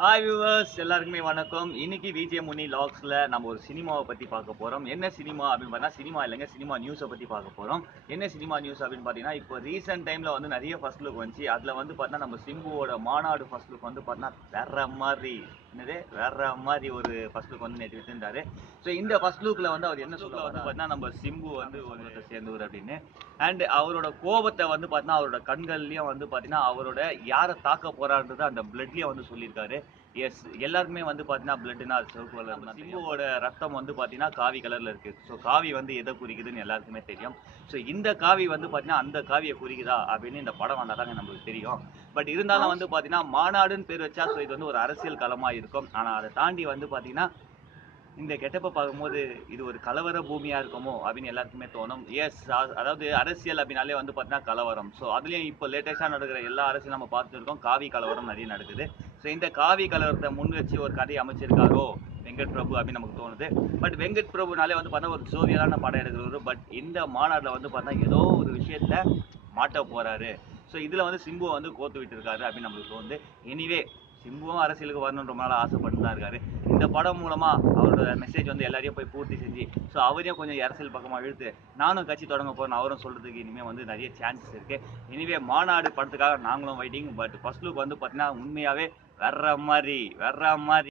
Hi viewers எல்லாருக்குமே வணக்கம். இன்னைக்கு விஜே முனி லாக்ஸ்ல நம்ம ஒரு சினிமாவை பத்தி பார்க்க போறோம். என்ன சினிமா அப்படின்னு பார்த்தா சினிமா இல்லைங்க, சினிமா நியூஸை பத்தி பார்க்க போறோம். என்ன சினிமா நியூஸ் அப்படின்னு பார்த்தீங்கன்னா, இப்போ ரீசெண்ட் டைம்ல வந்து நிறைய ஃபர்ஸ்ட் லுக் வந்துச்சு. அதுல வந்து பார்த்தீங்கன்னா நம்ம சிம்புவோட மாநாடு ஃபர்ஸ்ட் லுக் வந்து பார்த்தீங்கன்னா வேற மாதிரி, என்னது வேற மாதிரி ஒரு ஃபர்ஸ்ட் லுக் வந்து நேற்று வித்திருந்தாரு. ஸோ இந்த ஃபர்ஸ்ட் லுக்ல வந்து அவர் என்ன சொல்ல வந்து பார்த்தீங்கன்னா நம்ம சிம்பு வந்து ஒரு சேர்ந்தவர் அப்படின்னு, அண்ட் அவரோட கோபத்தை வந்து பார்த்தீங்கன்னா அவரோட கண்கள்லயும் வந்து பார்த்தீங்கன்னா அவரோட யாரை தாக்க போறான்றது அந்த பிளட்லயும் வந்து சொல்லியிருக்காரு. எஸ், எல்லாருக்குமே வந்து பார்த்தீங்கன்னா பிளட்னா அது சிவப்பு கலர் தான். சிம்புவோட ரத்தம் வந்து பார்த்தீங்கன்னா காவி கலர்ல இருக்கு. ஸோ காவி வந்து எதை குறிக்குதுன்னு எல்லாருக்குமே தெரியும். ஸோ இந்த காவி வந்து பார்த்தீங்கன்னா அந்த காவியை குறிக்குதா அப்படின்னு இந்த படம் வந்தால் தாங்க நம்மளுக்கு தெரியும். பட் இருந்தாலும் வந்து பார்த்தீங்கன்னா மாநாடுன்னு பேர் வச்சா ஸோ இது வந்து ஒரு அரசியல் களமாக இருக்கும். ஆனால் அதை தாண்டி வந்து பார்த்தீங்கன்னா இந்த கெட்டப்ப பார்க்கும்போது இது ஒரு கலவர பூமியா இருக்குமோ அப்படின்னு எல்லாருக்குமே தோணும். எஸ், அதாவது அரசியல் அப்படின்னாலே வந்து பார்த்தீங்கன்னா கலவரம். ஸோ அதுலயும் இப்போ லேட்டஸ்டா நடக்கிற எல்லா அரசியலும் நம்ம பார்த்துட்டு இருக்கோம். காவி கலவரம் நிறைய நடக்குது. ஸோ இந்த காவி கலவரத்தை முன் வச்சு ஒரு கதையை அமைச்சிருக்காரோ வெங்கட் பிரபு அப்படின்னு நமக்கு தோணுது. பட் வெங்கட் பிரபுனாலே வந்து பார்த்தா ஒரு ஜோவியலான படம் எடுக்கிறவர். பட் இந்த மாநாட்டில் வந்து பார்த்தா ஏதோ ஒரு விஷயத்துல மாட்ட போறாரு. ஸோ இதுல வந்து சிம்புவை வந்து கோத்து விட்டுருக்காரு அப்படின்னு நம்மளுக்கு தோணுது. எனிவே சிம்புவும் அரசியலுக்கு வரணும்னு ரொம்ப நாள் ஆசைப்பட்டு தான் இருக்காரு. இந்த படம் மூலமா அவரோட மெசேஜ் வந்து எல்லாரையும் போய் பூர்த்தி செஞ்சு ஸோ அவரையும் கொஞ்சம் அரசியல் பக்கமாக இழுத்து நானும் கட்சி தொடங்க போறேன்னு அவரும் சொல்றதுக்கு இனிமேல் வந்து நிறைய சான்சஸ் இருக்கு. எனிவே மாநாடு படத்துக்காக நாங்களும் வெயிட்டிங். பட் ஃபர்ஸ்ட் லுக் வந்து பார்த்தீங்கன்னா உண்மையாவே வேற மாதிரி வேற மாதிரி